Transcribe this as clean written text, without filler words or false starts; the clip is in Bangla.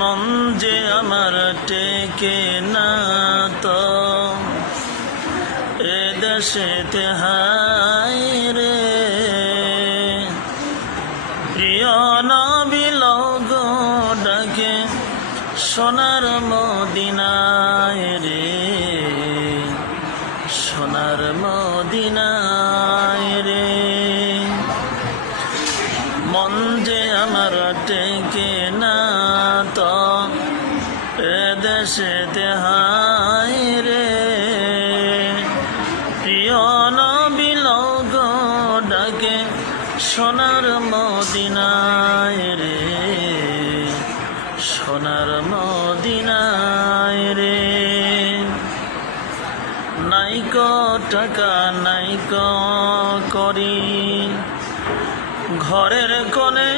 মন যে আমার টেকে না তো এ দেশেতে হায় রে, প্রিয় নবী লোগ ডাকে সোনার মদিনায় রে, সোনার মদিনায় রে। মন যে আমার টেকে না তো এ দেশেতে হায় রে, প্রিয় নবী লোগ ডাকে সোনার মদিনায় রে, সোনার মদিনায় রে। নাইকো টাকা নাইকো করি, ঘরের কোণে